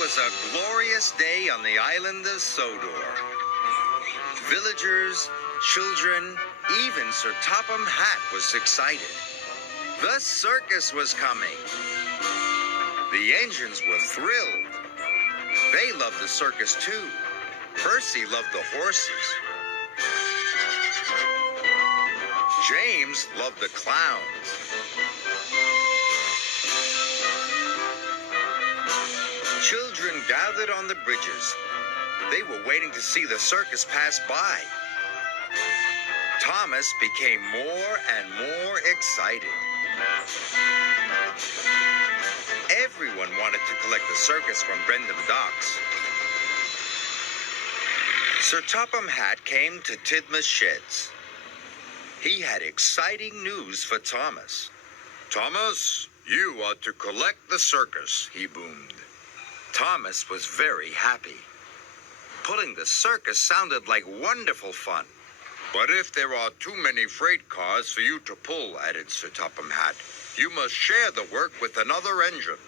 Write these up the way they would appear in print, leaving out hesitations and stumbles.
was a glorious day on the island of Sodor. Villagers, children, even Sir Topham Hatt was excited. The circus was coming. The engines were thrilled. They loved the circus too. Percy loved the horses. James loved the clowns. Children gathered on the bridges. They were waiting to see the circus pass by. Thomas became more and more excited. Everyone wanted to collect the circus from Brendam Docks. Sir Topham Hatt came to Tidmouth Sheds. He had exciting news for Thomas. "Thomas, you are to collect the circus," he boomed. Thomas was very happy. Pulling the circus sounded like wonderful fun. "But if there are too many freight cars for you to pull," added Sir Topham Hatt, "you must share the work with another engine."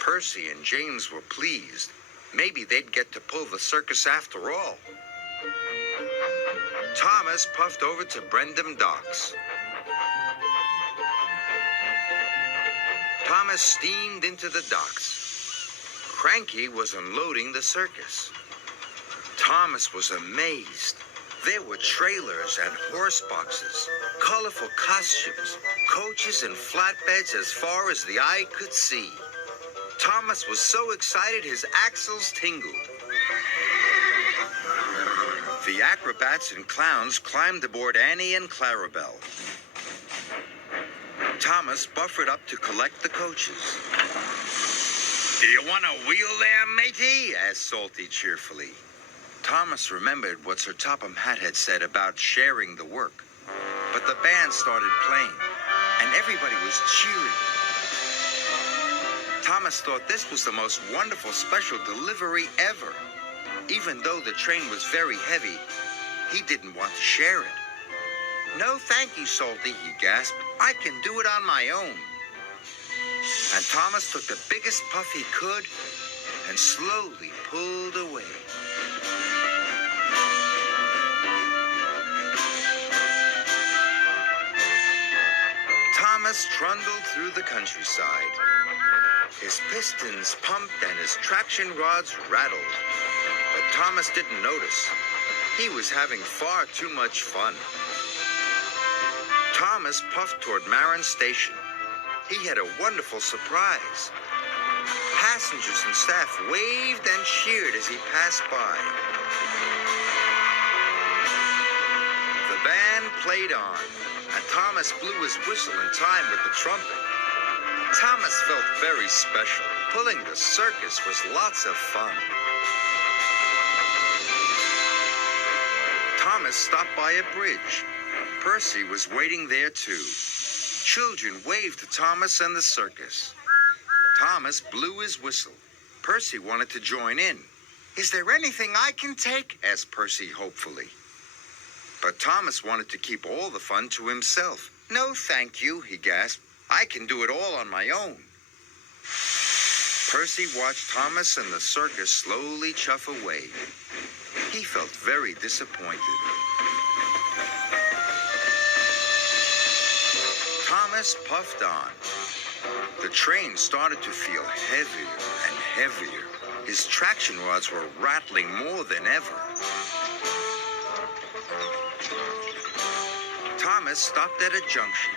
Percy and James were pleased. Maybe they'd get to pull the circus after all. Thomas puffed over to Brendam Docks. Thomas steamed into the docks. Cranky was unloading the circus. Thomas was amazed. There were trailers and horse boxes, colorful costumes, coaches and flatbeds as far as the eye could see. Thomas was so excited his axles tingled. The acrobats and clowns climbed aboard Annie and Clarabelle. Thomas buffered up to collect the coaches. "Do you want a wheel there, matey?" asked Salty cheerfully. Thomas remembered what Sir Topham Hatt had said about sharing the work. But the band started playing, and everybody was cheering. Thomas thought this was the most wonderful special delivery ever. Even though the train was very heavy, he didn't want to share it. "No, thank you, Salty," he gasped. "I can do it on my own." And Thomas took the biggest puff he could and slowly pulled away. Thomas trundled through the countryside. His pistons pumped and his traction rods rattled. But Thomas didn't notice. He was having far too much fun. Thomas puffed toward Marin Station. He had a wonderful surprise. Passengers and staff waved and cheered as he passed by. The band played on, and Thomas blew his whistle in time with the trumpet. Thomas felt very special. Pulling the circus was lots of fun. Thomas stopped by a bridge. Percy was waiting there too. Children waved to Thomas and the circus. Thomas blew his whistle. Percy wanted to join in. "Is there anything I can take?" asked Percy hopefully. But Thomas wanted to keep all the fun to himself. "No, thank you," he gasped. "I can do it all on my own." Percy watched Thomas and the circus slowly chuff away. He felt very disappointed. Thomas puffed on. The train started to feel heavier and heavier. His traction rods were rattling more than ever. Thomas stopped at a junction.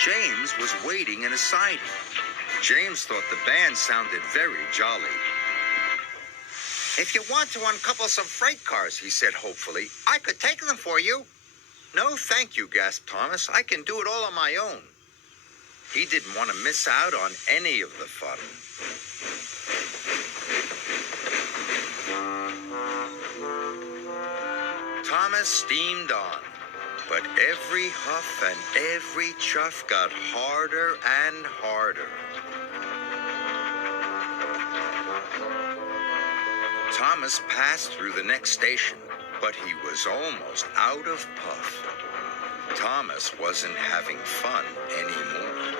James was waiting in a siding. James thought the band sounded very jolly. "If you want to uncouple some freight cars," he said hopefully, "I could take them for you." "No, thank you," gasped Thomas. "I can do it all on my own." He didn't want to miss out on any of the fun. Thomas steamed on, but every huff and every chuff got harder and harder. Thomas passed through the next station, but he was almost out of puff. Thomas wasn't having fun anymore.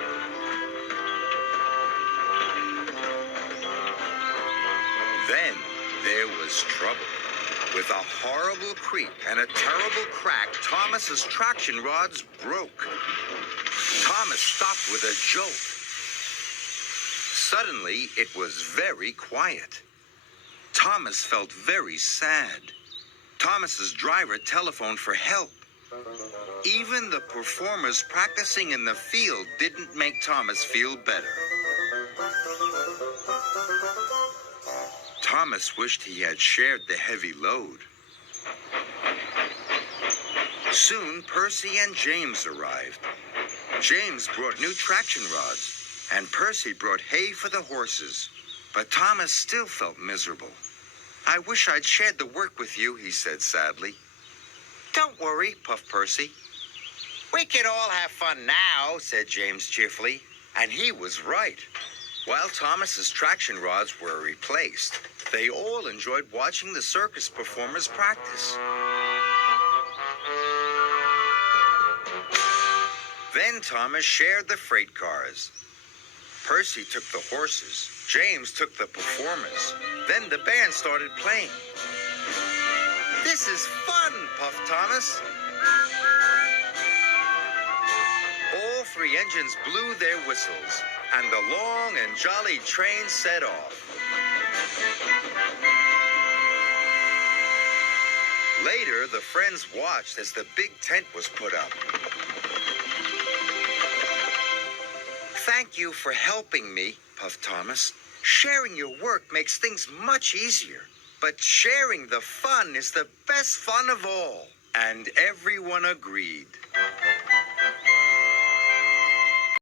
Then there was trouble. With a horrible creak and a terrible crack, Thomas's traction rods broke. Thomas stopped with a jolt. Suddenly, it was very quiet. Thomas felt very sad. Thomas's driver telephoned for help. Even the performers practicing in the field didn't make Thomas feel better. Thomas wished he had shared the heavy load. Soon, Percy and James arrived. James brought new traction rods, and Percy brought hay for the horses. But Thomas still felt miserable. "I wish I'd shared the work with you," he said sadly. "Don't worry," puffed Percy. "We can all have fun now," said James cheerfully. And he was right. While Thomas's traction rods were replaced, they all enjoyed watching the circus performers practice. Then Thomas shared the freight cars. Percy took the horses. James took the performers. Then the band started playing. "This is fun," puffed Thomas. All three engines blew their whistles, and the long and jolly train set off. Later, the friends watched as the big tent was put up. "Thank you for helping me," puffed Thomas. "Sharing your work makes things much easier. But sharing the fun is the best fun of all." And everyone agreed.